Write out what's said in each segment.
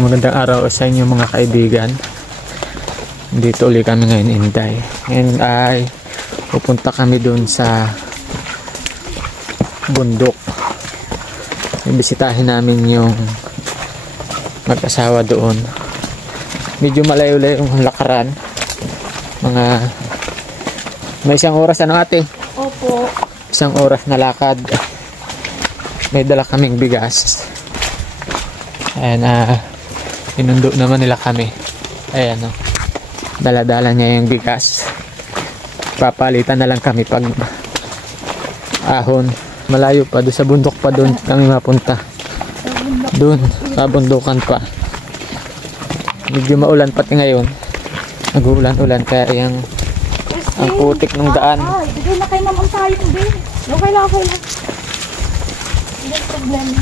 Magandang araw sa inyo mga kaibigan. Dito ulit kami ngayon, Inday. Ngayon ay pupunta kami doon sa bundok. Ibisitahin namin yung mag-asawa doon. Medyo malayo-layo yung lakaran. May isang oras, ano ate? Opo. Isang oras na lakad. May dala kaming bigas. Ayan, inundo naman nila kami. Ayan, dala-dala niya yung bigas. Papalitan na lang kami pag ahon. Malayo pa, doon sa bundok pa doon kami mapunta. Doon, sa bundukan pa. Medyo maulan pati ngayon. Nag-uulan-ulan kaya yung ang putik ng daan. Ay, bigay na kayo naman tayo, hindi. Okay lang. Hindi problema.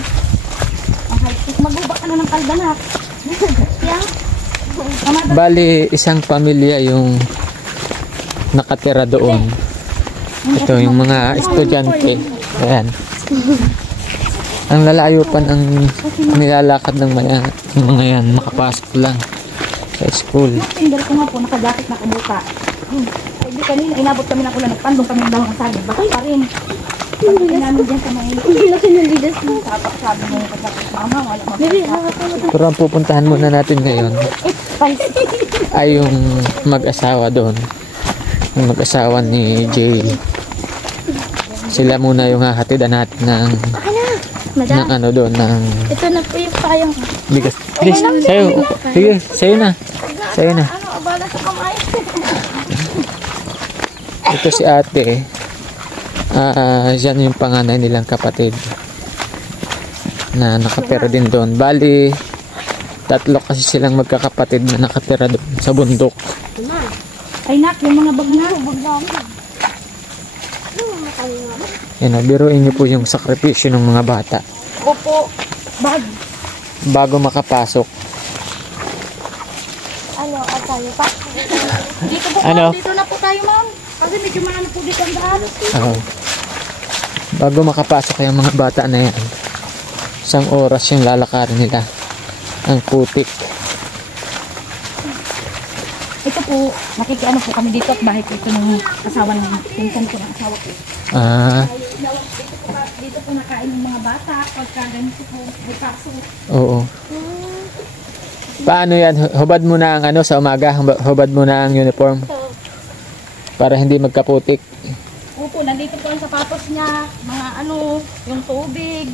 Magbuba ka na ng kaldanak. Yeah. Bali, isang pamilya yung nakatira doon. Ito yung mga estudyante. Ayan. Ang lalayo pa ng nilalakad ng mga yan. Makapasok lang sa school. Tinder ko nga po, nakajakit na kamuta. Ay, di kanina, inabot kami ng ulan. Nagpandong kami ng dahong saging. Bakit pa rin? Pagkain namin dyan sa may... Laki ng ligas mo. Sabi mo yung pagkakit mama. Wala mapagkakit. Pero ang pupuntahan muna natin ngayon ay yung mag-asawa doon. Yung mag-asawa ni Jay. Sila muna yung hahatidan natin ng ano doon, ng ito na po yung payong. bigas. Please, sayo. Sige, sayo na. Sayo na. Ano, abala sa kamay. Ito si ate. Yan yung panganay nilang kapatid na nakatira din doon. Bali, tatlo kasi silang magkakapatid na nakatira doon sa bundok. Ay nak, yung mga bag na. Yan o, biruin niyo po yung sakripisyo ng mga bata. Opo, bag. Bago makapasok. Ano, at tayo pa? Dito po, Ano? ma'am. Dito na po tayo, ma'am. Kasi medyo maano po dito ang daan. Oo. Bago makapasok yung mga bata na yan, isang oras yung lalakarin nila. Ang putik. Ito po, nakikiano po kami dito at bahay po ito ng asawa ng pinsan ko ng asawa ko. Dito po nakain ng mga bata pagka ganito po bukaso. Oo. Paano yan? Hubad mo na ang ano sa umaga? Hubad mo na ang uniform? Para hindi magkaputik. Opo, nandito po ang sapatos niya, mga ano, yung tubig.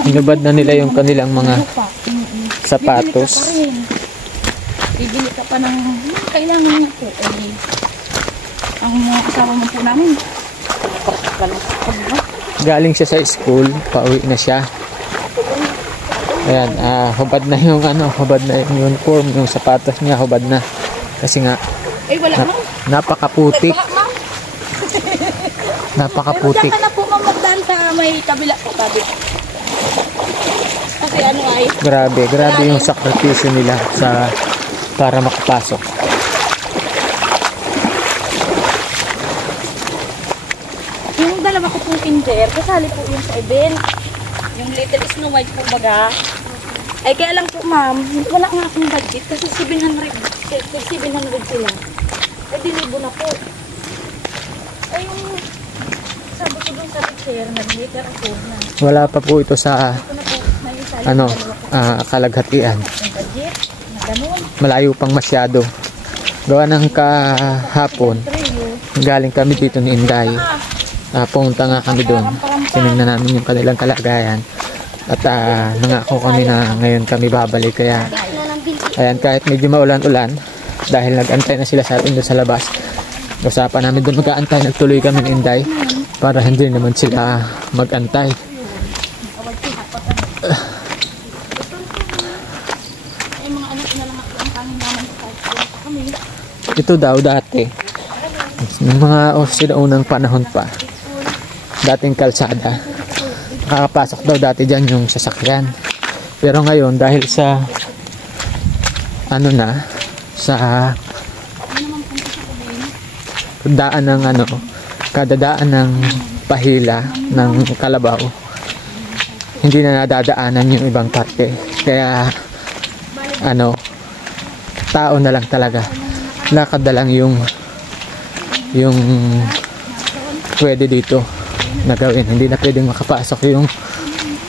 Hinubad na nila yung kanilang mga sapatos. Bibili ka pa ng kailangan niya po. Ang asawa mo po namin. Galing siya sa school, pauwi na siya. Ayan, hubad na yung hubad na yung uniform, yung sapatos niya, hubad na. Kasi nga, ay wala ma'am. napakaputik. Napakaputik. Diyan ka na po ma'am magdaan sa may kabila po tabi. Kasi ano ay. Grabe yung sakripisyo nila para makapasok. Yung dalawa ko pong kinder, kasali po yung sa event. Yung Little Snow White po baga. Ay kaya lang po ma'am, wala nga akong budget kasi 700 sila. Ay dinibo na po. Ay yung sabi ko dun sa teacher, nag-liter ako na. Wala pa po ito sa kalaghatian. Yung budget, na ganun. Malayo pang masyado. Gawa ng kahapon, galing kami dito ni Inday. Pumunta nga kami doon. Tinignan namin yung kanilang kalagayan. At nangako kami na ngayon kami babalik. Kaya ayan, kahit medyo maulan-ulan, dahil nag-antay na sila sa atin doon sa labas, usapan namin doon mag-aantay. Nagtuloy kami ni Inday para hindi naman sila mag-antay. Ito daw dati, ng mga sinaunang panahon pa, dating kalsada, nakakapasok daw dati dyan yung sasakyan. Pero ngayon dahil sa sa daan ng kadadaan ng pahila ng Kalabaw, hindi na nadadaanan yung ibang parte. Kaya ano, tao na lang talaga. Lakad na lang yung pwede dito na gawin. Hindi na pwedeng makapasok yung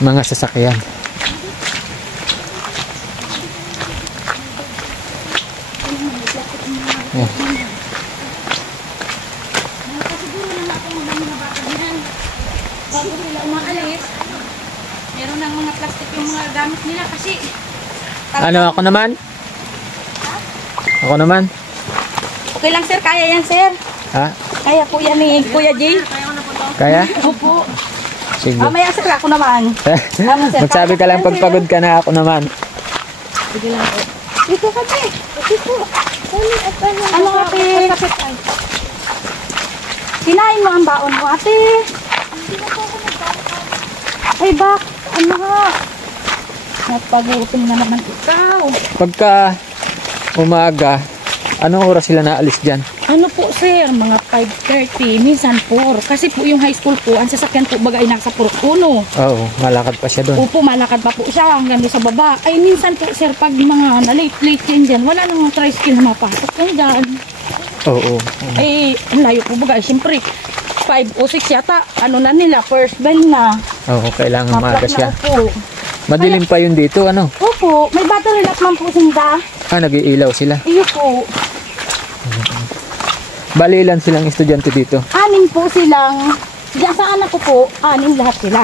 mga sasakyan. Yan. Bago sila umaalis, meron ng mga plastic yung mga gamit nila kasi Ano, ako naman? Ako naman? okay lang sir, kaya yan sir. Ha? Kaya po yan ni Kuya J. Kaya? Opo. Sige. Mamaya sir, ako naman. Ano, sir? Magsabi ka lang pag pagod ka na, ako naman. Sige lang po. Dito kami. Dito. Ano ate? Kinain mo ang baon mo ate. Ay bak, ano nga? Nagpagutom na naman ikaw. Pagka umaga, anong oras sila naalis dyan? Ano po sir, mga 5:30, minsan 4. Kasi po yung high school po, ang sasakyan po bagay nasa Purukuno. Oo, malakad pa siya doon. Opo, malakad pa po siya hanggang doon sa baba. Ay minsan po sir, pag mga na-late yan dyan, wala nang tricycle na mapasok yan dyan. Oo. Ay, ang layo po bagay. Siyempre, 5 o 6 yata, ano na nila, first bell na. Oo, kailangan umaga Maplak siya. na po. Madilim pa yun dito, ano? Opo, may battery light man po sinda. Ah, nag-iilaw sila. Iyo po. Bali ilan silang estudyante dito? 6 po silang, diyan sa anak ko po, 6 lahat sila.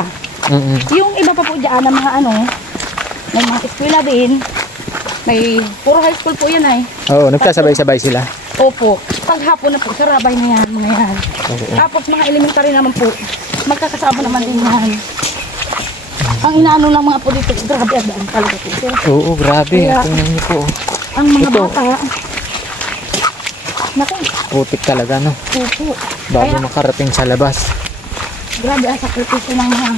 Yung iba pa po diyan ng mga ano, may mga eskwela din. May puro high school po yan ay. Oo, nagkasabay-sabay sila. Opo. Pag hapon na po, sarabay na yan, mga yan. Oo. Tapos mga elementary naman po, magkakasama naman din yan. Ang inaano lang mga po dito, grabe ang talaga po. Sir. Oo, grabe. Kaya- Tingnan niyo po. Ang mga Ito. bata, naku, Putik talaga, no? opo. Bago Kaya makarating sa labas. grabe ang sakripisyo ng mga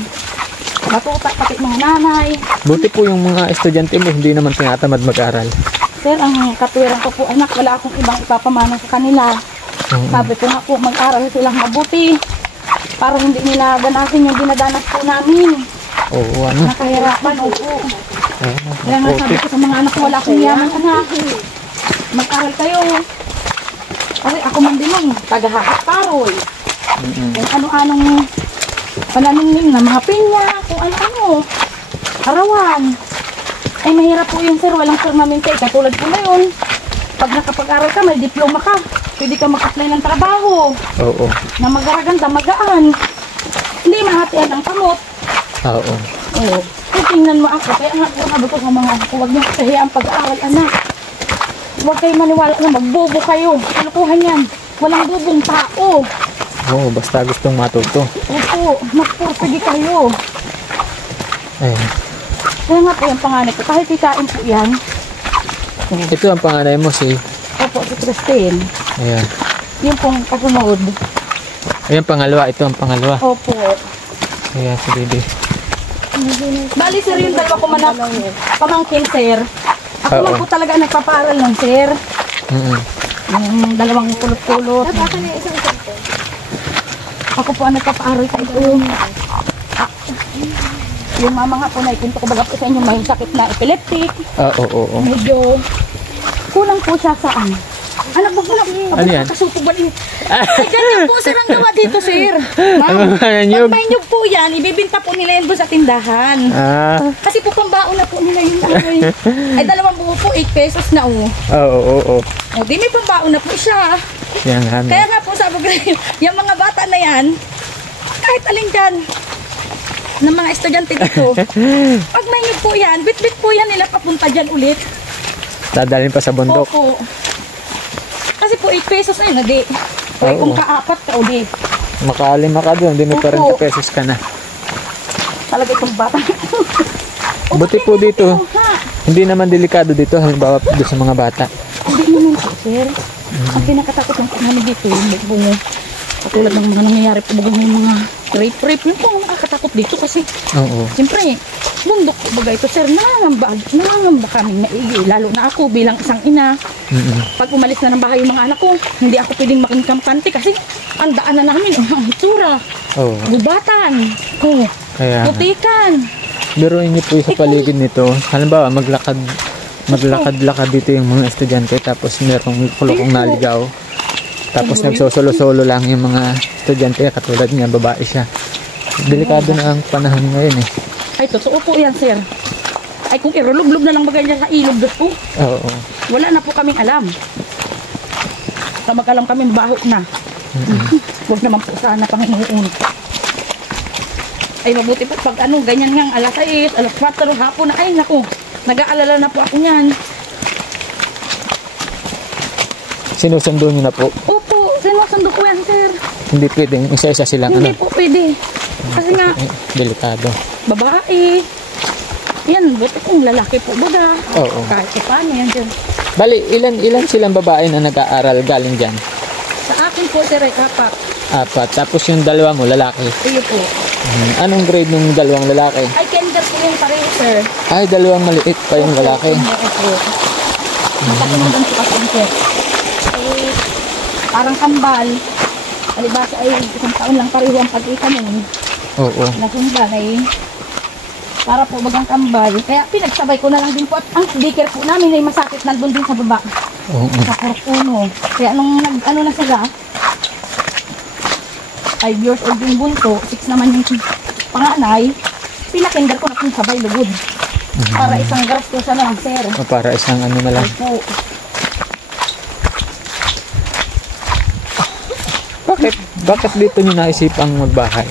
batuta, pati mga nanay. Buti po yung mga estudyante mo, hindi naman tinatamad mag-aral. Sir, ang katwiran ko po, anak, wala akong ibang ipapamana sa kanila. Oo. Sabi ko nga po, mag-aral silang mabuti. Para hindi nila ganasin yung dinadanas po namin. Oo, ano? Nakahirapan, opo. Oo, Kaya nga sabi putik. ko sa mga anak ko, wala akong yaman, anak. Mag-aral kayo. Kasi ako man din yung tagahakat paroy. Yung ano-anong pananingning na mga pinya, kung ano-ano. Harawan. Ay mahirap po yun sir, walang permanente. Katulad po na yun. Pag nakapag-aral ka, may diploma ka. Pwede ka mag-apply ng trabaho. Oo. Na magaganda, magaan. Hindi mahatian ang kamot. Oo. Oo. Tingnan mo ako. Kaya nga po sabi ko sa mga anak ko, huwag niyo kahiya ang pag-aaral, anak. Huwag kayo maniwala na magbobo kayo. Kalukuhan yan. Walang bobong tao. Oo, basta gustong matuto. Opo, magpursige kayo. Ayun. Kaya nga po yung panganay ko. Kahit kitain po yan. Ito ang panganay mo, si... Opo, si Christine. Ayan. Yung pong kasunod. Ayan, pangalawa. Ito ang pangalawa. Opo. Ayan, si baby. Bali sir, yung dalawa ko manak pamangkin sir. Ako man Oo. po talaga nagpapaaral nun sir. Yung dalawang kulot-kulot. Ako po ang nagpapaaral sa ito. Yung mama nga po na ipunto ko baga po sa inyo may sakit na epileptic. Oo. Medyo kulang po siya sa ano. Anak mo po Ano yan? Kasupo ba rin? Ay, ganyan po sir ang gawa dito sir. Ma'am, Anyog? pag may nyug po yan, ibibinta po nila yan doon sa tindahan. Ah, Kasi po pambaon na po nila yung ay. Ay, 2 buo po, 8 pesos na oh. oo. O, di may pambaon na po siya. Yan, ano. Kaya nga po sabi ko, yung mga bata na yan, kahit alin dyan, ng mga estudyante dito, pag may nyug po yan, bit-bit po yan nila papunta dyan ulit. Dadalhin pa sa bundok. Opo. Kasi po 8 pesos na yun, di. O, Oo. kung kaapat ka, o di. Makalima ka doon, hindi may Opo. 40 pesos ka na. Talaga itong bata. Buti po dito, Ha? hindi naman delikado dito, halimbawa doon sa mga bata. Hindi naman po, sir. Ang pinakatakot ng kami dito, yung bungo. Katulad ng mga nangyayari po bagang yung mga rape. Yung po ang nakakatakot dito kasi, Oo. siyempre, bundok po baga ito, sir. Nangangamba kami maigi. Lalo na ako bilang isang ina. Pag umalis na ng bahay yung mga anak ko, hindi ako pwedeng makingkampante kasi ang daan na namin, ang hitsura, Oo. gubatan, Kaya, putikan. Biruin niyo po sa paligid nito. Halimbawa, maglakad-lakad dito yung mga estudyante tapos merong kulokong naligaw. Tapos nagsosolo-solo lang yung mga estudyante katulad niya, babae siya. Delikado na ang panahon ngayon eh. Ay, totoo po yan, sir. Ay, kung irulublob na lang bagay niya sa ilog doon po, Oo. wala na po kaming alam. Sa mag-alam kami, baho na. Huwag naman po sana Panginoon. Ay, mabuti po pag ganyan nga, alas 6, alas 4, hapon na, ay, naku, nag-aalala na po ako niyan. Sinusundo niyo na po. Opo, sinusundo ko yan, sir. Hindi pwedeng isa-isa silang Hindi po pwede. Kasi nga, delikado. babae. Yan, buti kong lalaki po baga. Oo. Kahit paano yan, sir. Bali, ilan silang babae na nag-aaral galing dyan? Sa akin po, sir, ay apat. 4. Tapos yung dalawa mo, lalaki. Iyo po. Anong grade ng dalawang lalaki? Ay, kinder po yung pareho, sir. Ay, dalawang maliit pa yung lalaki. Opo. Nakatulungan po kasi, sir. Eh, parang kambal. Alibasa ay isang taon lang pareho ang pag-ika nun. Oo. Nasundan ay para po bagang kambal. Kaya pinagsabay ko na lang din po at ang daycare po namin ay masakit nandun din sa baba. Oo. Sa Porcuno. Kaya nung nag-ano na sila, 5 years old yung bunto, 6 naman yung panganay, pinakinder ko na kung sabay lugod. Para isang gastusan na lang, sir. O, para isang ano na lang. Ay po. Bakit dito nyo naisipang magbahay?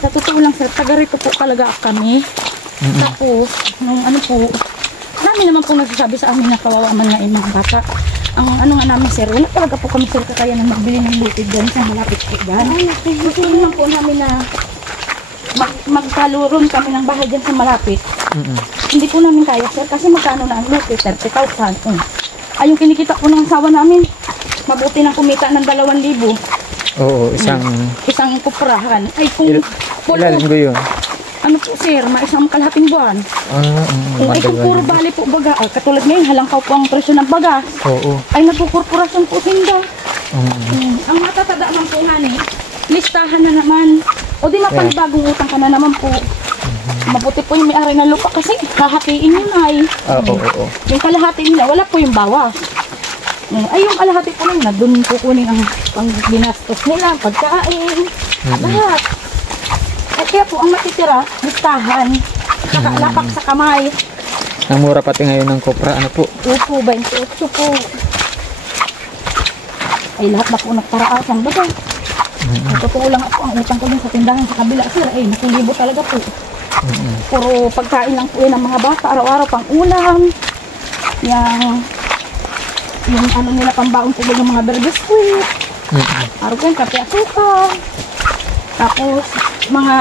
Sa totoo lang, sir, taga rito po talaga kami. Tapos, nung ano po, namin naman po nagsasabi sa amin na kawawa man nga yung mga bata. Ang ano nga namin, sir, wala talaga po kami, sir, kakayanan magbili ng lutid dyan sa malapit po dyan. Gusto naman po namin na magkaluron kami ng bahay dyan sa malapit. Hindi po namin kaya, sir, kasi magkano na ang lutid, 30,000. Ay, yung kinikita po ng asawa namin, mabuti nang kumita ng 2,000. Oo, Isang kuprahan. Ay, kung ilan ba yun? ano po, sir, maisang kalahating buwan. Kung ay kung puro bali po baga, katulad ngayon, halangkaw po ang presyo ng baga. Oo. Ay, nagkukorporasyon po sinda. Ang matatada naman po nga ni, listahan na naman. O di mapanibagong utang ka na naman po. Mabuti po yung may-ari ng lupa kasi hahatiin yun ay. Oo. Yung kalahati nila, wala po yung bawas. Ay, yung kalahati po lang na doon kukunin ang pang binastos nila, pagkain, lahat. At kaya po, ang matitira, listahan, nakalapak sa kamay. Ang mura pati ngayon ng kopra, ano po? Opo, 28 po. Ay, lahat na po nagparaasan ba ba? Totoo lang ako, ang utang ko din sa tindahan sa kabila, sir, ay, nakulibo talaga po. Puro pagkain lang po yun ng mga bata, araw-araw pang ulam. Yung ano nila pambaon po yung mga berbiskuit. Araw ko yung kape asukal. Tapos, mga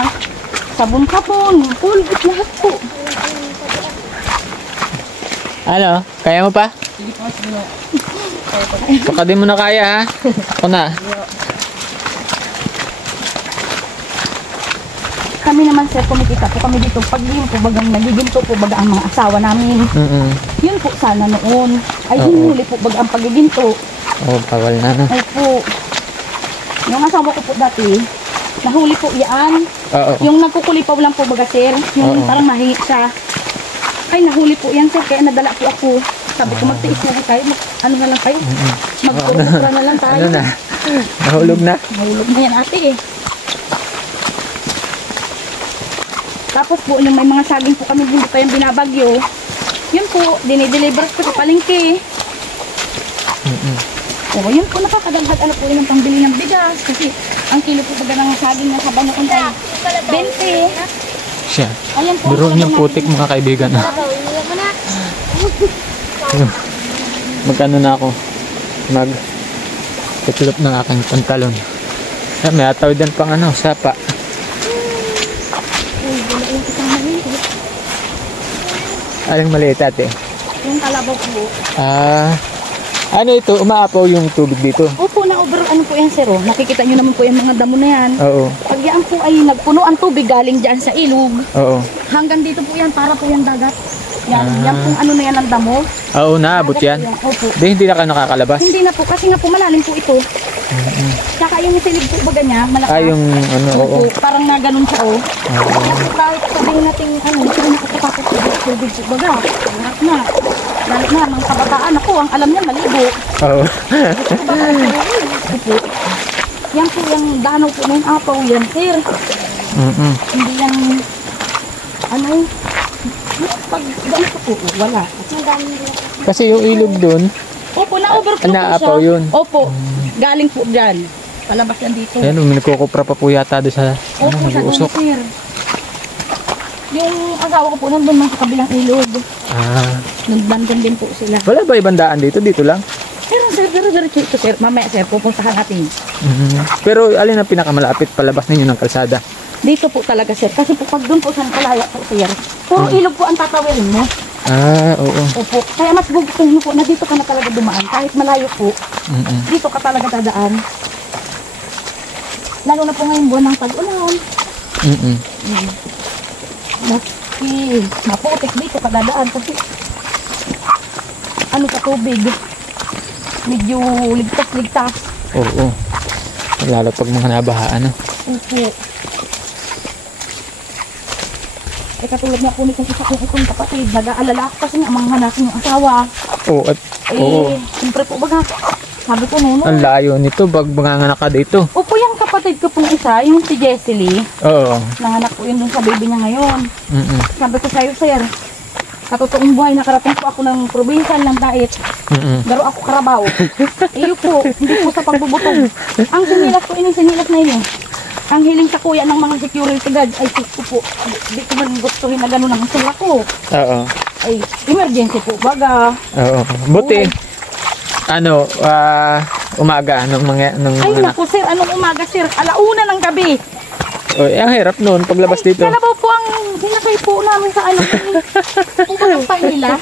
sabon-sabon, pulbit, lahat po. Ano? Kaya mo pa? Baka di mo na kaya ha? Ako na. Kami naman, sir, kumikita po kami dito. Pag yun po, bagang nagiginto po baga ang mga asawa namin. Yun po sana noon. Ay, hinuli po baga ang pagiginto. Oo, bawal na no? Ay po. Yung asawa ko po dati, nahuli po yan. Oo. Yung nagkukulipaw lang po baga, sir. Yung parang mahingi siya. Ay, nahuli po yan, sir. Kaya nadala po ako. Sabi ko, magtiis na lang tayo. Ano na lang kayo? Magkukura na lang tayo. Ano na? Nahulog na? Nahulog na yan, ate eh. Tapos po, nung may mga saging po kami, hindi pa yung binabagyo. Yun po, dinideliver ko sa palengke. O, yun po, nakakadagdag ano po yun ang pambili ng bigas. Kasi ang kilo po baga ng saging na sa banokon ay 20. Siya. Ayan po. Biro niyang putik mga kaibigan. Magkano na ako? Mag-titlop ng aking pantalon. May ataw din pang ano, sapa. Aling maliit ate? Yung kalabaw po. Ano ito? Umaapaw yung tubig dito? Opo, na-over ano po yan, sir. Oh. Nakikita nyo naman po yung mga damo na yan. Oo. Pag yan po ay nagpuno ang tubig galing dyan sa ilog. Oo. Hanggang dito po yan, para po yung dagat. Yan pong ano na yan ang damo. Oo, naabot Dagat yan? po Opo. Hindi na ka nakakalabas? Hindi na po, kasi nga po malalim po ito. Tsaka yung silid po baga niya, malakas. Yung ano, oo. Opo, parang na ganun siya, oh. Kahit sabihin natin, hindi nakatatakot sa tubig po baga. Lahat na. Lalo na, mga kabataan ako, ang alam niya, maligo. Oo. Opo. Yan po yung danaw po na yung apaw yan, sir. Hindi yan, pag ganito po, wala. Kasi yung ilog dun, Opo, na-overflow po naapaw siya. yun. Opo, galing po dyan. Palabas yan dito. Ayan, may nagkukupra pa po yata doon sa Opo, sa nag-uusok. sir. Yung asawa ko po nandun lang sa kabilang ilog. Nagbandan din po sila. Wala ba ibang daan dito? Dito lang? Pero sir, diretso ito sir. Mamaya sir, pupuntahan natin. Pero alin ang pinakamalapit palabas ninyo ng kalsada? Dito po talaga sir. Kasi po pag doon po sa palaya po sir, puro ilog po ang tatawirin mo. Oo. Opo. Kaya mas gusto nyo po na dito ka na talaga dumaan. Kahit malayo po, dito ka talaga dadaan. Lalo na po ngayong buwan ng tag-ulan. Maski maputik dito ka dadaan kasi sa tubig. Medyo ligtas-ligtas. Oo. Lalo pag mga nabahaan. Opo. Katulad nga po nitong isa kong itong kapatid, nag-aalala ako kasi nga manghanapin yung asawa. Oo. Siyempre po baga, sabi ko nono. Ang layo nito, manganganak ka dito. Opo, yung kapatid ko pong isa, yung si Jessie Lee. Oo. Nanganak po yun dun sa baby niya ngayon. Sabi ko sa'yo, sir, katotoong buhay, nakarating po ako ng probinsya ng Dait. Garo ako Karabaw. Iyo po, hindi po sa pagbubutong. Ang sinilas ko, sinilas na yun. Ang hiling sa kuya ng mga security guards ay ko po. Hindi ko man gustuhin na gano'n ang sila ko. Oo. Ay, emergency po baga. Oo. Buti. Umaga. Ay, naku sir, anong umaga sir? Alauna ng gabi. Ang hirap noon paglabas dito. Kalabaw po ang hinakay po namin sa kung walang pahila.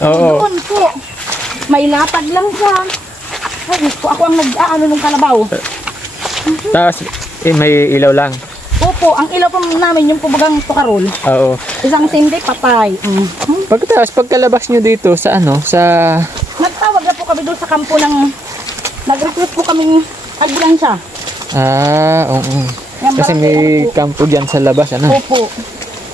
Oo. Doon po. May lapad lang siya. Ay, po ako ang nag-aano ng kalabaw. Tapos, may ilaw lang. Opo, ang ilaw po namin yung pubagang tukarol. Oo. Isang sindi, patay. Pagkalabas nyo dito sa Nagtawag na po kami doon sa kampo ng... Nag-recruit po kami ambulansya. Oo. Kasi may kampo dyan sa labas, Opo.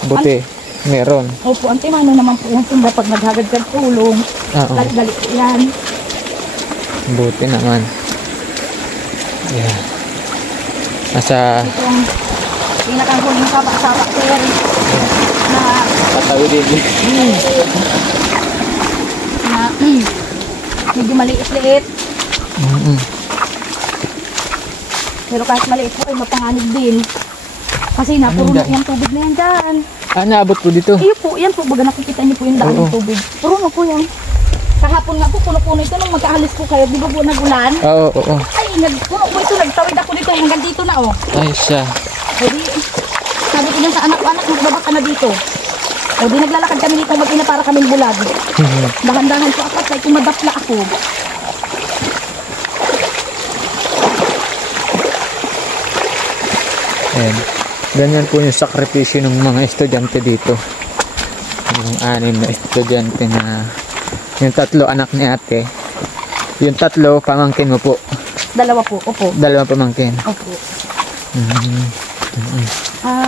Buti, meron. Opo, antimano naman po yung sunda pag naghagad ka tulong. Gali-gali po yan. Buti naman. Yeah. Nasa... Ito yung pinakahuling sabak-sabak sir. Na... Patawid din. Na... medyo maliit-liit. Pero kahit maliit po ay mapanganib din. Kasi napuro na yung tubig na yan dyan. Naabot po dito? Iyo po, yan po. Baga nakikita niyo po yung daan ng tubig. Puro na po yan. Kahapon nga po, puno-puno ito nung mag-aalis po kayo. Di ba po nag-ulan? Oo. Ay, puno po ito. Nagtawid ako dito. Hanggang dito na, Ay, siya. Sabi ko dyan sa anak ko, magbaba ka na dito. Di naglalakad kami dito mag-ina para kaming bulag. Dahan-dahan po ako at kumadapla ako. Ayan. Ganyan po yung sakripisyo ng mga estudyante dito. Yung 6 na estudyante na... Yung 3 anak ni ate. Yung 3 pamangkin mo po. 2 po, opo. 2 pamangkin. Opo.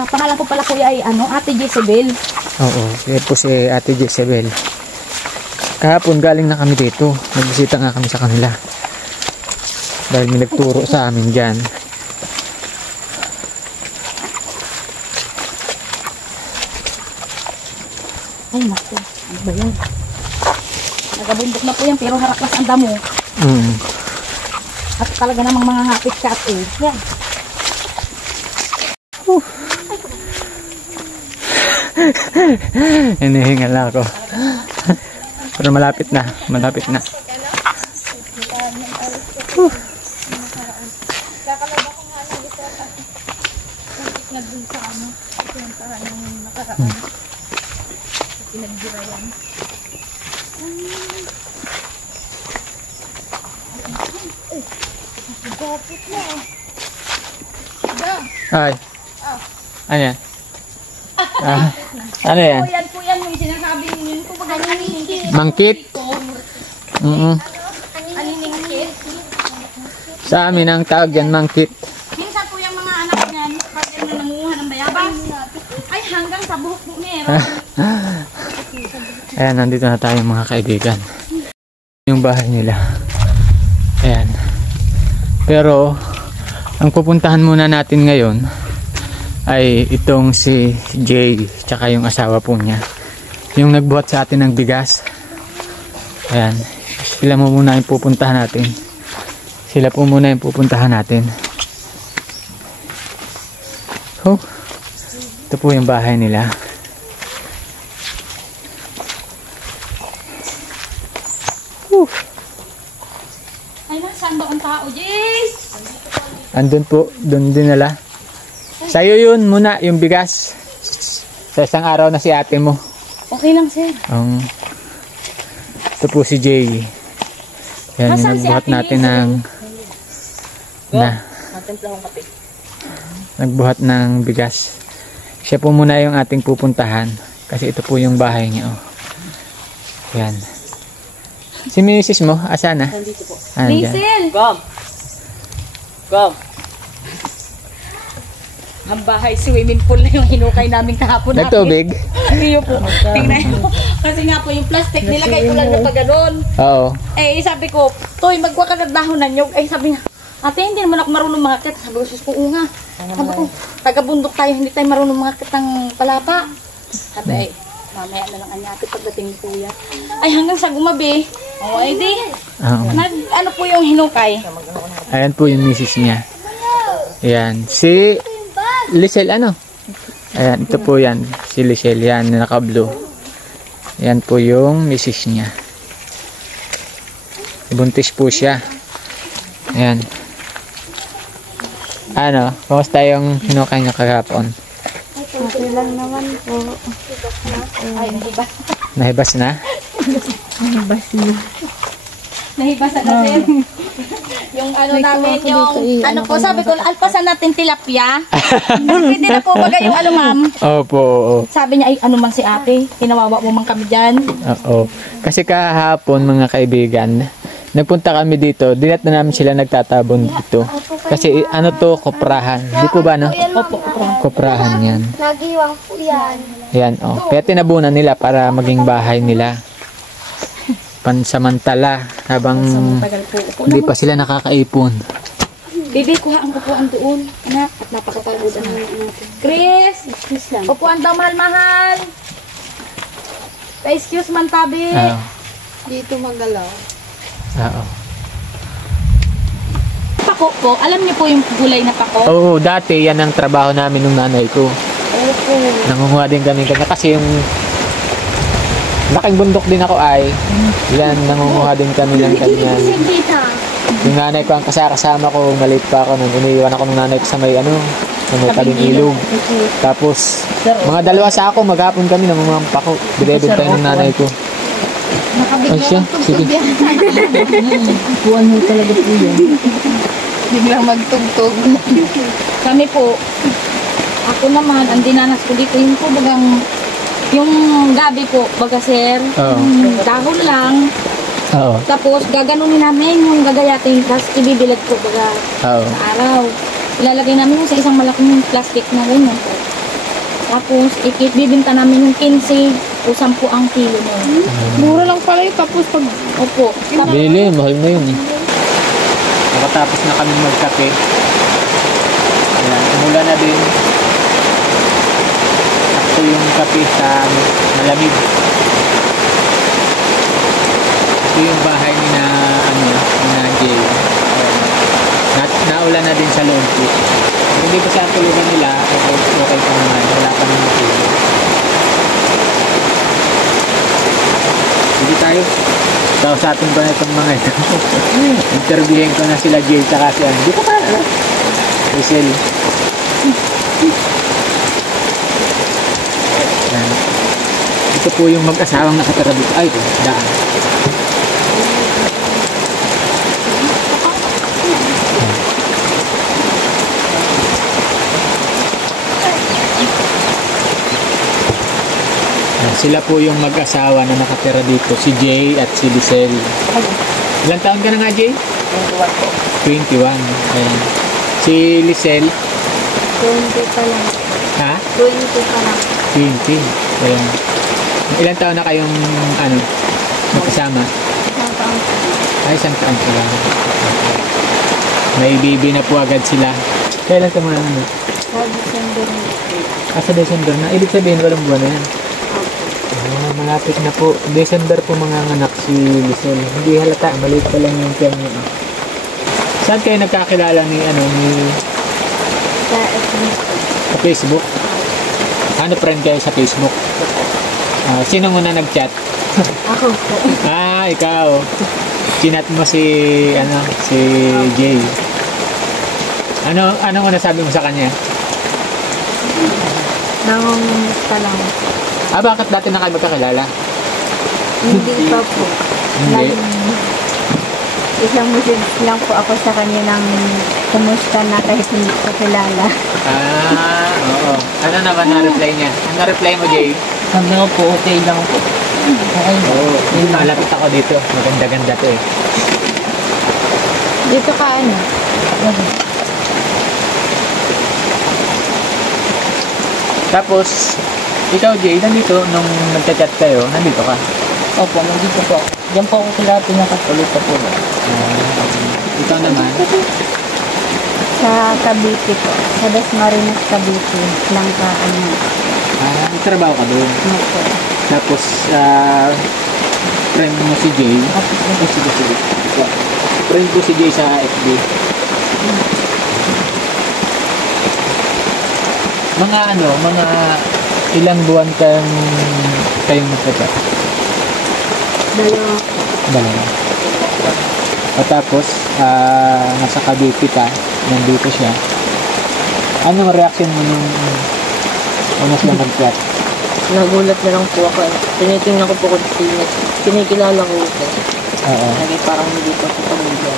Pangalan ko pala kuya ay Ate Jezebel. Oo, yun po si Ate Jezebel. Kahapon galing na kami dito. Nagbisita nga kami sa kanila. Dahil may nagturo sa amin dyan. Ay, naku. Ano ba yan? Nagabundok na po yan, pero haraklas ang damo. At talaga namang mga ngapit ka at yan. Hinihingal ako. Pero malapit na. Kakalaba ko nga lang dito at na dun sa ito yung parang nakaraan. Pinagdira yan. Gapit na. Ay. Ano yan? Ano yan? Po yan yung sinasabing yun po baga aniningkit. Mangkit? Aniningkit. Sa amin ang tawag yan, mangkit. Minsan po yung mga anak niyan, pag yung nangunguha ng bayabas, ay hanggang sa buhok po meron. Ayan, nandito na tayo mga kaibigan. Yung bahay nila. Ayan. Pero, ang pupuntahan muna natin ngayon ay itong si Jay, tsaka yung asawa po niya. Yung nagbuhat sa atin ng bigas. Ayan. Sila mo muna yung pupuntahan natin. Sila po muna yung pupuntahan natin. Oh, ito po yung bahay nila. Ay, nasaan ba ang tao, Jace? Andun po, doon din nila. Sa'yo yun muna, yung bigas. Sa isang araw na si ate mo. Okay lang, sir. Ito po si Jay. Yan yung Nasaan si nagbuhat Ate natin Jay? ng nagbuhat ng bigas. Siya po muna yung ating pupuntahan kasi ito po yung bahay niya. Oh. Yan. Si Mrs. mo, asan na? Nandito po. Andyan. Hazel! Come. Ang bahay, swimming pool na yung hinukay namin kahapon. Nagtubig? Iyo po. Tingnan mo. Kasi nga po yung plastic, nilagay ko lang na pa ganun. Oo. Eh, sabi ko, Toy, magkuha ka ng dahon ng nyug. Eh, sabi niya, ate, hindi naman ako marunong makakit. Sabi ko, sus ko, nga. Sabi ko, taga-bundok tayo, hindi tayo marunong makakit ng palapa. Sabi, ay, mamaya na lang anya ate pagdating ni kuya. Ay, hanggang sa gumabi. O, ay di. Ano po yung hinukay? Ayan po yung Mrs. niya. Ayan. Si Lisel, ano? Ayan, ito po yan. Si Lisel, yan, naka-blue. Ayan po yung Mrs. niya. Buntis po siya. Ayan. Ano? Kumusta yung hinukay niya kahapon? Okay lang naman po. Ay, nahibas. Nahibas na? Nahibas na kasi. Yung ano namin, yung ano po, sabi ko, alpasan natin tilapia. Pwede na po baga yung ano, ma'am. Opo, oo. Sabi niya, ay ano man si ate, tinawawa mo man kami dyan. Oo. Kasi kahapon mga kaibigan, nagpunta kami dito, dinat na namin sila nagtatabon dito. Kasi ano to, koprahan. Di po ba no? Opo, Koprahan yan. Nagiwang po yan. Yan, oh. Kaya tinabunan nila para maging bahay nila. Pansamantala, habang tagal po. Upo hindi naman. pa sila nakakaipon. Bibi, kuha ang upuan doon. Anak, at napakapagod ang Chris! Upuan daw, mahal-mahal. Pa-excuse man, tabi. Oo. Dito magalaw. Oo. Pako po, alam niyo po yung gulay na pako? Oo, dati yan ang trabaho namin ng nanay ko. Opo. Nangunguha din kami kanya kasi yung laking bundok din ako ay yan, nangunguha din kami ng kanyan. Yung nanay ko ang kasama ko, maliit pa ako nung iniiwan ako ng nanay ko sa may ano, sa may tabing ilog. Tapos mga dalawa sa ako, maghapon kami nangunguha pa ako. Binebenta tayo ng nanay ko. Ay siya, sige. Buwan mo talaga po yan. Biglang magtugtog. Kami po, ako naman, ang dinanas ko dito, yung po bagang, yung gabi po, baga sir, Oo. dahon lang, Oo. tapos gaganunin namin yung gagayatin, tapos ibibilad po baga Oo. sa araw. Ilalagay namin yung sa isang malaking plastic na ganyan po. Tapos, bibinta namin yung 15 o 10 ang kilo na yun. Mura lang pala yun. Tapos pag... Opo. Tapos, Bili, mahal na yun eh. Nakatapos na kami magkape. Ayan, umula na din. Sakto yung kape sa malamig. Ito yung bahay ni na, ano, ni na Jay. Ayan. Naulan na din sa loob po. Kung hindi pa siya ang tulugan nila, okay pa naman. Wala pa naman tulog. Hindi tayo. Kausapin ko na itong mga ito. Interviewin ko na sila Jay tsaka si Andy. Di ko pa alam. Rizal. Yan. Ito po yung mag-asawang nakatira dito. Ay, daan. Sila po yung mag-asawa na nakatira dito, si Jay at si Lisel. Ilang taon ka na nga, Jay? 21 po. 21. Ayan. Si Lisel, 20 pa lang. ha? 20 pa lang. 20. Ayan. Ilang taon na kayong magkasama? Isang taon. Ay, isang taon pa lang. May baby na po agad sila. Kailan ka mga ano? Sa December na. Sa December na. Ibig sabihin, walang buwan na yan. Malapit na po. December po mga anak si Lisel. Hindi halata. Maliit pa lang yung tiyan niya. Saan kayo nagkakilala ni Sa FB. sa Facebook? Ano friend kayo sa Facebook? Sino muna nag-chat? Ako po. Ikaw. Chinat mo si Jay. Ano mo nasabi mo sa kanya? Nangungulit pa lang. Bakit dati na kayo magkakilala? Hindi pa po. Hindi. Isang message lang po ako sa kanya ng kumusta na kahit hindi ko kilala. Oo. Ano naman na-reply niya? Ano na-reply mo, Jay? Sabi ko po, okay lang po. Okay. Oo. Malapit ako dito. Maganda-ganda to eh. Dito ka ano? Tapos, ikaw, Jay, nandito nung nagchat-chat kayo, nandito ka? Opo, nandito po. Diyan po ako kila pinakatuloy pa po. Ikaw naman? Sa Cavite po. Sa Dasmariñas, Cavite. Langka, ano. May trabaho ka doon. Ano po. Tapos, friend mo si Jay. Sige. Friend ko si Jay sa FB. Mga ilang buwan kayong magkachat? Dalawa. At tapos, nasa Cavite ka, nandito siya. Anong reaction mo nung una siya mag-chat? Nagulat na lang po ako. Tinitingnan ko po kung kinikilala ko po. Oo. Lagi parang hindi po po pamilya.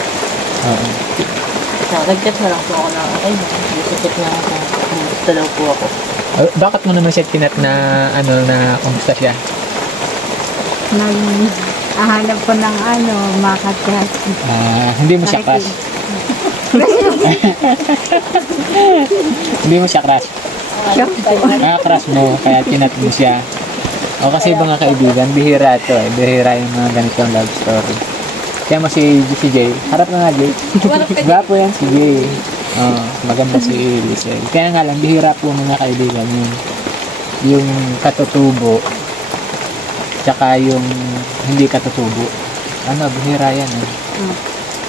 Oo. Nag-chat na lang po ako na, ay, nag-chat na ako. Kumusta daw po ako. Bakit mo naman siya tinat na kumusta siya? Naghahanap ko ng makachat. Hindi mo siya crush? Hindi mo siya crush? Crush mo, kaya tinat mo siya. O kasi mga kaibigan, bihira ito eh. Bihira yung mga ganitong love story. Kaya mo si Jay. Harap na nga, Jay. Gwapo yan si Jay. Maganda si Lisel. Kaya nga lang, bihira po mga kaibigan yung katutubo tsaka yung hindi katutubo. Bihira yan eh.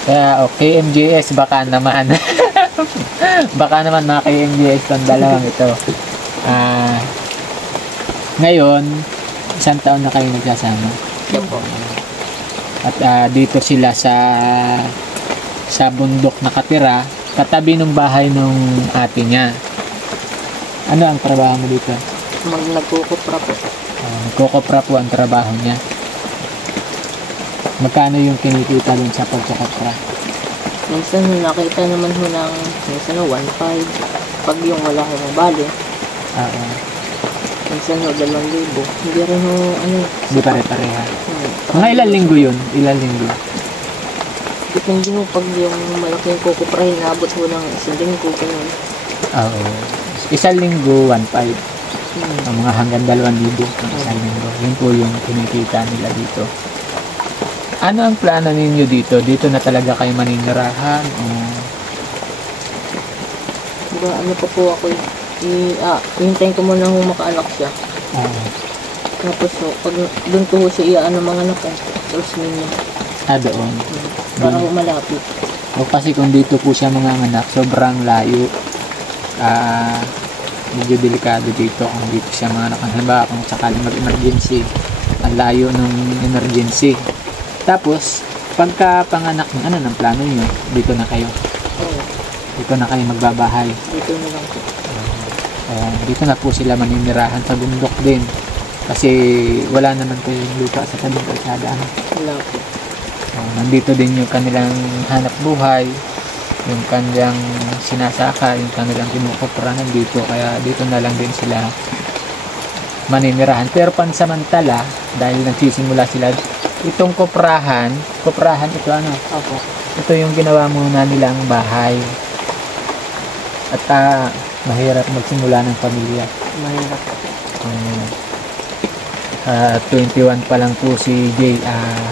Kaya KMJS baka naman baka naman mga KMJS itong dalawang ito. Ngayon, isang taon na kayo nagsasama. Yan po. At dito sila sa bundok nakatira, katabi ng bahay nung ate niya. Ano ang trabaho mo dito? Nagkukupra po. Nagkukopra po ang trabaho niya. Magkano yung kinikita dun sa pagkukopra? Minsan nakita naman ho ng minsan 1.5 pag yung wala ko bali. Minsan ho 2,000. Hindi rin ho Hindi pare-pareha. Mga ilang linggo yun? Ilang linggo? depende ho pag yung malaking kukuprahin naabot ho ng 1 linggo ganun. Oo. Isang linggo, 1.5. Ang mga hanggang 2,000 ang isang linggo. Yun po yung kinikita nila dito. Ano ang plano ninyo dito? Dito na talaga kayo maninirahan? Diba, pa po ako hintayin ko muna ho makaanak siya. Tapos ho, pag doon ko ho siya mga anak ko, tapos ninyo. Doon. Para ho malapit. O kasi kung dito po siya mga anak, sobrang layo. Medyo delikado dito kung dito siya mga anak. Halimbawa kung sakaling mag-emergency, ang layo ng emergency. Tapos, pagka panganak ng ng plano nyo, dito na kayo. Oo, Dito na kayo magbabahay. dito na lang po. Dito na po sila maninirahan sa bundok din. Kasi wala naman kayong lupa sa tabing kalsada. Wala po. Nandito din yung kanilang hanap buhay, yung kanilang sinasaka, yung kanilang kinukupra nandito. Kaya dito na lang din sila maninirahan. Pero pansamantala, dahil nagsisimula sila, itong kuprahan ito Opo. ito yung ginawa muna nilang bahay. At mahirap magsimula ng pamilya. Mahirap. 21 pa lang po si Jay,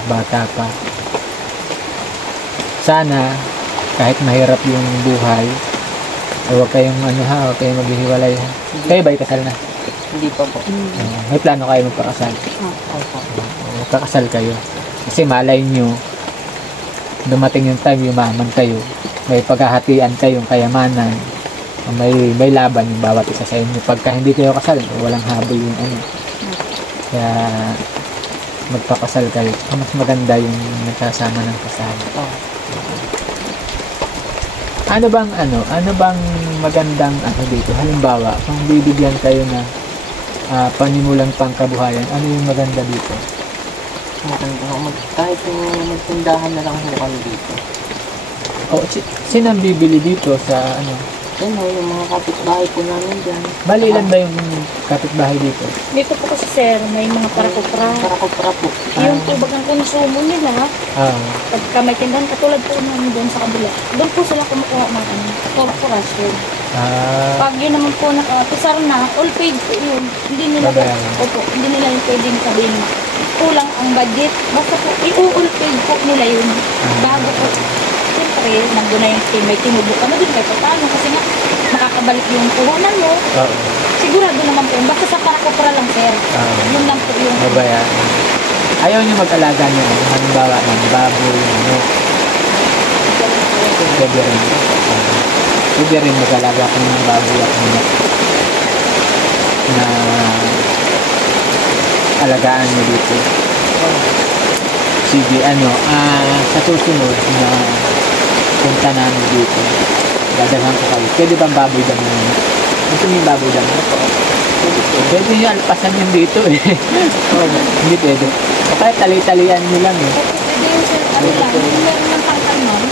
bata pa. Sana, kahit mahirap yung buhay, huwag kayong huwag kayong maghihiwalay. Kayo ba'y kasal na? Hindi pa po. May plano kayo magpakasal? Opo. Magpakasal kayo. Kasi malay nyo, dumating yung time, yumaman kayo. May paghahatian kayong kayamanan. May laban yung bawat isa sa inyo. Pagka hindi kayo kasal, walang habol yung Kaya magpakasal kayo. Mas maganda yung nagkasama ng kasal. Ano bang magandang dito? Halimbawa, kung bibigyan kayo na panimulang pangkabuhayan, ano yung maganda dito? Kahit magtindahan na lang ho kami dito. Sino ang bibili dito sa Yan ho, yung mga kapitbahay po namin dyan. Bali, ilan ba yung kapitbahay dito? Dito po kasi sir, may mga parakopra. Parakopra po. Yung tubag ng konsumo nila, pagka may tindahan, katulad po namin doon sa kabila, doon po sila kumukuha ng corporation. Pag yun naman po nakapisar na, all paid po yun. Hindi nila hindi nila yung pwedeng sabihin na kulang ang budget. Basta po, i-all paid po nila yun. Bago po, siyempre, nandun na yung may tinubo ka na din kahit paano kasi nga makakabalik yung puhunan mo. Sigurado naman po, basta sa parakopra lang sir. Yun lang po yung ayaw nyo mag-alaga nyo, halimbawa ng baboy, pwede rin mag-alaga ko ng baboy at na alagaan nyo dito. Sige, sa susunod na punta namin dito, dadalhan ko kayo. Pwede bang baboy damo nyo? Gusto nyo yung baboy damo? Pwede nyo alpasan yun dito Hindi pwede. O kaya tali-talian nyo lang pwede yung sir, yung meron ng tangkal nun.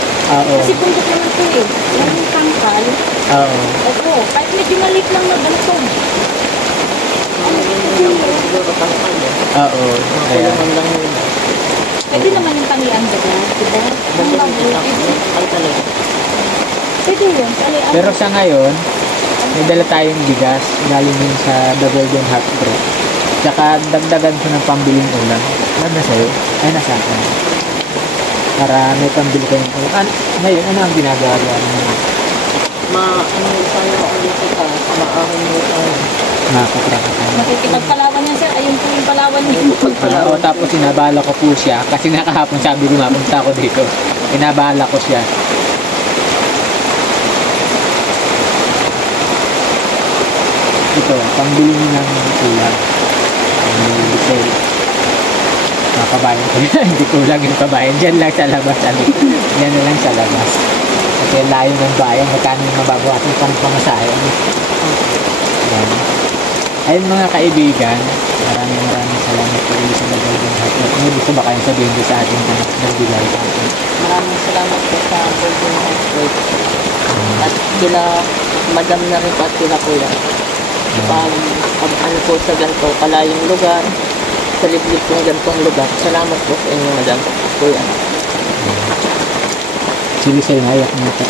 Kasi pundok naman po yung tangkal. Opo, kahit medyo maliit lang na ganito. Siguro tangkal yun. Kaya lang yun. Pwede naman yung talian ba dyan? Diba? Ang baboy. Ay talaga. Pwede yun. Talian. pero sa ngayon, may dala tayong bigas galing yun sa The Golden Heart Group. Tsaka dagdagan ko ng pambiling ulam. Ano na sa'yo? Ay, nasa akin. Para may pambili kayong ulam. Ngayon, ano ang ginagawa nyo? Sana ako dito ka, maahon mo tayo. Makakaprakatan. Makikipagpalawan yan sir. Ayun po yung palawan niyo. Tapos sinabala ko po siya. Kasi nakahapon sabi ko mapunta ako dito. Sinabala ko siya. Ito, pambili nyo ng ulam. Bisay. Makabayan ko yan. Hindi kulang yung kabayan. Diyan lang sa labas. Diyan na lang sa labas. Kasi layo ng bayan. Magkano yung mababawasan pang pamasahe. Yan. Ayun mga kaibigan. Maraming salamat po ulit sa Golden Heart. May gusto ba kayong sabihin doon sa ating nagbigay sa atin? Maraming salamat po sa Golden Heart. At sila, madam na rin po at sila kuya. Pag po sa ganito, kalayong lugar, sa liblib kong ganitong lugar. Salamat po sa inyo, madam, kuya. Sili sa'yo, hayak mo ito.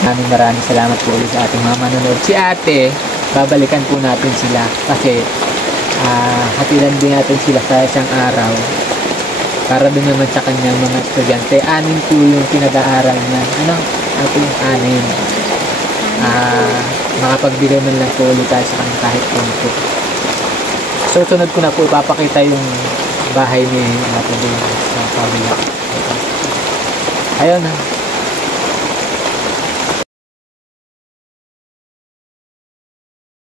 Maraming salamat po ulit sa ating mga manonood. Si ate, babalikan po natin sila kasi hatilan din natin sila sa isang araw para din naman sa kanyang mga estudyante. 6 po yung pinag-aaral niya. Ating 6. Makapagbigay man lang po ulit tayo sa kanya kahit punto. So, sunod ko na po ipapakita yung bahay ni Ate Dina sa pamilya. Ayun